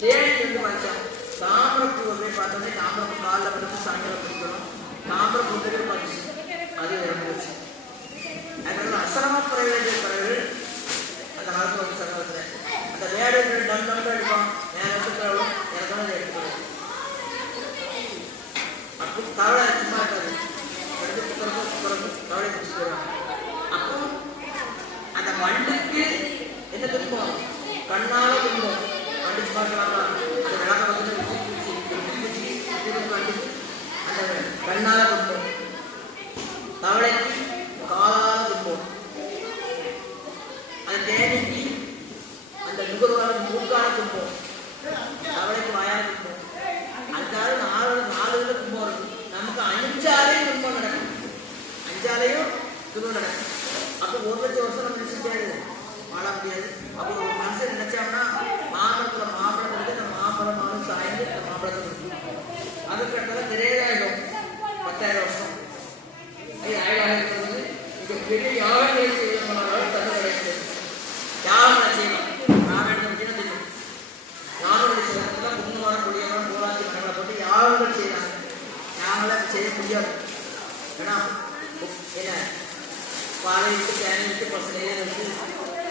தேடி வந்து வச்சான். தாமரப்பூவை போய் பார்த்தோன்னே தாமரப்பூ காலில் வந்து சாயங்காலம் பிடிக்கணும். தாமரப்பூ பார்த்துச்சு, அது இறந்துச்சு. அதனால அசரமா பறவைகள் பறவைகள் அந்த காலத்தில் வந்து சங்கத்தில் அந்த வேடு டம் டம் அடிப்பான். நேரத்துக்கு எனக்கான எடுத்துக்கணும். அப்போ தவளை சும்மா இருக்காது, தவளை பிடிச்சிட்டு வருவாங்க. அப்போ அந்த வண்டுக்கு என்ன துன்பம்? கண்ணால துன்பம். வண்டு பார்க்கலாமா? அந்த விளக்க வந்து அந்த கண்ணால துன்பம், தவளைக்கு காலால துன்பம், அந்த தேனிக்கு அந்த நுகர்வான மூக்கான துன்பம், தவளைக்கு வாயான துன்பம். அதுக்காக நாலு துன்பம் இருக்கு. நமக்கு அஞ்சாலையும் துன்பம் நடக்கும், அஞ்சாலையும் துன்பம் நடக்கும். அப்போ 1,00,000 வருஷம் நம்ம நினைச்சிட்டாரு வாழ முடியாது. அப்போ ஒரு மனுஷன் நினைச்சாங்கன்னா மாம்பழத்தில் மாம்பழம் வந்து அந்த மாம்பழம் சாய்ந்து இந்த மாம்பழத்தை கொடுக்கும். அதுக்கடுத்தால திரையாயிடும் 10,000 வருஷம். ஆயிரம் வந்து இங்க பெரிய யாகங்களை செய்யணும். தண்ணி கிடையாது, யாகங்களை செய்யணும். ராமாயணத்தை தெரியும். யாகங்களை செய்யறதுதான் முன்னுவாரம் கொடியவரம் போராட்சி மரங்களை போட்டு யாகங்கள் செய்யறாங்க. யாகங்களை செய்ய முடியாது. ஏன்னா என்ன பாலை விட்டு தேனை விட்டு பசங்க வச்சு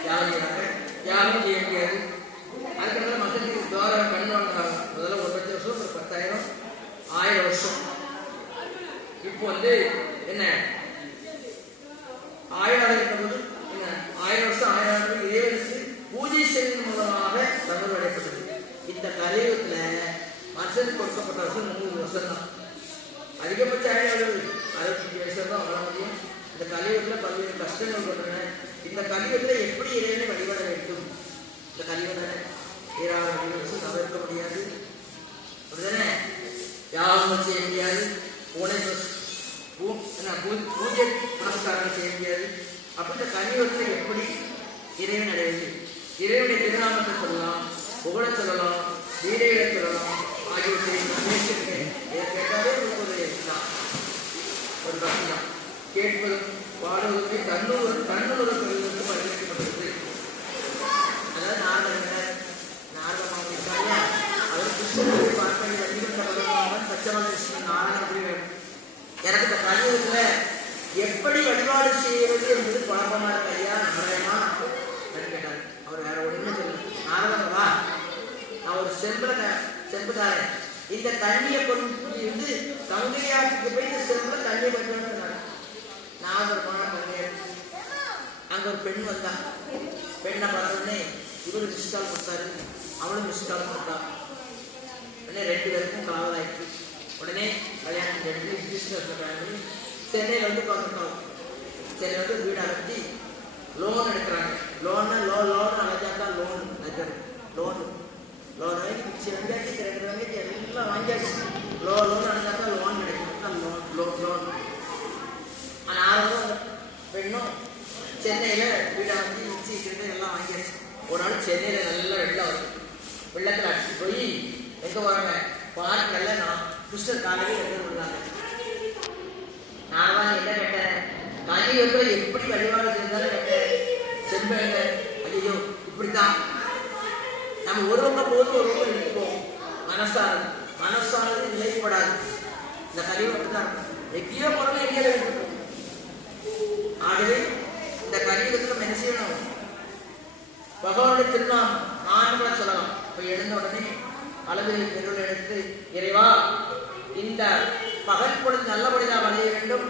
யாகம் செய்யறாங்க. யாகம் செய்ய முடியாது. அதுக்கப்புறம் மக்களுக்கு துவாரம் கண்ணு வாங்குறாங்க. முதல்ல 1,00,000 வருஷம், ஒரு 10,000, 1000 வருஷம். இப்போ வந்து என்ன 1000 இருக்கும்போது என்ன 1000 வருஷம் 1000 இறைவனுக்கு பூஜை செய்வதன் மூலமாக தகவல் அடையப்பட்டது. இந்த கலியுகத்துல மனுஷனுக்கு கொடுக்கப்பட்ட வருஷம் 100 வருஷம் தான். அதிகபட்ச 65 வயசு தான் வர முடியும். இந்த கலியுகத்துல பல்வேறு கஷ்டங்கள் கொண்டன. இந்த கலியுகத்துல எப்படி இறைவனை வழிபட வேண்டும்? இந்த கலியுகத்தை 20 வருஷம் தவிர்க்க முடியாது. அப்படிதானே? யாகம் செய்ய முடியாது, பூஜை புனஸ்காரம் செய்ய முடியாது. அப்ப இந்த கலியுகத்துல எப்படி இறைவன் அடைவது? இறைவனுடைய திருநாமத்தை சொல்லலாம், புகழ சொல்லலாம், வீரையிட சொல்லலாம் ஆகியவற்றை பேசியிருக்கேன். இதை கேட்டாலே ஒரு பக்தி தான். கேட்பதும் பாடுவதற்கு தன்னுணர்வு பெறுவதற்கு பரிந்துரைக்கப்பட்டது. அதாவது நாரதமாக அவர் கிருஷ்ணனை பார்க்க அதிகம் பச்சமலை நாராயண எனக்கு இந்த கலியுகத்துல எப்படி வழிபாடு செய்வது என்பது குழப்பமா இருக்கு ஐயா, நாராயணா கேட்டார். அவர் வேற ஒண்ணுமே சொல்லு. நாரதவா, நான் ஒரு செம்புதாரன், இந்த தண்ணியை கொண்டு வந்து கங்கையாற்றுக்கு போய் இந்த செம்புல தண்ணியை கொண்டு வந்து நாகரமான கங்கையா. அங்க ஒரு பெண் வந்தா. பெண்ணை பார்த்தோடனே இவரு மிஸ்கால் கொடுத்தாரு, அவளும் மிஸ்கால் கொடுத்தா. உடனே 2 பேருக்கும் காவல் ஆயிடுச்சு. உடனே கல்யாணம் எடுத்து பண்ணி சென்னையில் வந்து பார்த்துருக்காங்க. சென்னையில் வந்து வீடு அடைச்சி லோன் எடுக்கிறாங்க. லோன் அழைச்சாக்கா லோன் வாங்கி மிக்சி வாங்கியாச்சு, கிரைண்டர் வாங்கியாச்சு, எல்லாம் வாங்கியாச்சு. லோன் அடைச்சாக்கா லோன் கிடைக்கும். லோன் ஆனால் ஆரம்பம் பெண்ணும் சென்னையில் வீடை வாங்கி மிக்சி கிரைண்டர் எல்லாம் வாங்கியாச்சு. ஒரு நாள் சென்னையில் நல்லா வெள்ளம் வருது. வெள்ளத்தில் அடிச்சு போய் எங்கே வராங்க பார்க்கல. நான் கிருஷ்ணர் காலையில் எடுத்து விடுறாங்க. நான் தான் என்ன கேட்டேன், கலியுகத்துல எப்படி வழிபாடு செஞ்சாலும் கேட்டேன். செம்பேங்க ஐயோ இப்படித்தான் நம்ம ஒருவங்க போது ஒருவங்க எடுத்துப்போம். மனசானது நிலைப்படாது. இந்த கலியுகத்துக்கு தான் எங்கேயோ பொருள் எங்கேயோ எடுத்துப்போம். ஆகவே இந்த கலியுகத்துல என்ன செய்யணும்? பகவானுடைய திருநாமம் நான்கு சொல்லலாம். இப்போ எழுந்த உடனே அளவில் பெருள் எடுத்து, இறைவா இந்த பகல் பொழுது நல்லபடிதான் வளைய வேண்டும்.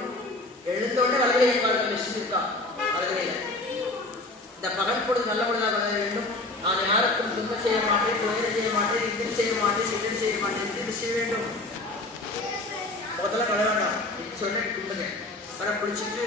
எழுந்தோடனே வளைய இருக்கா வளைய. இந்த பகல் பொழுது நல்லபடிதான் வளைய வேண்டும். நான் யாருக்கும் துன்பம் செய்ய மாட்டேன், தொழில் செய்ய மாட்டேன், இது செய்ய மாட்டேன், சிதன் செய்ய மாட்டேன், இது செய்ய வேண்டும். முதல்ல வள வேண்டாம் சொன்ன கும்பிடுங்க. வர பிடிச்சிட்டு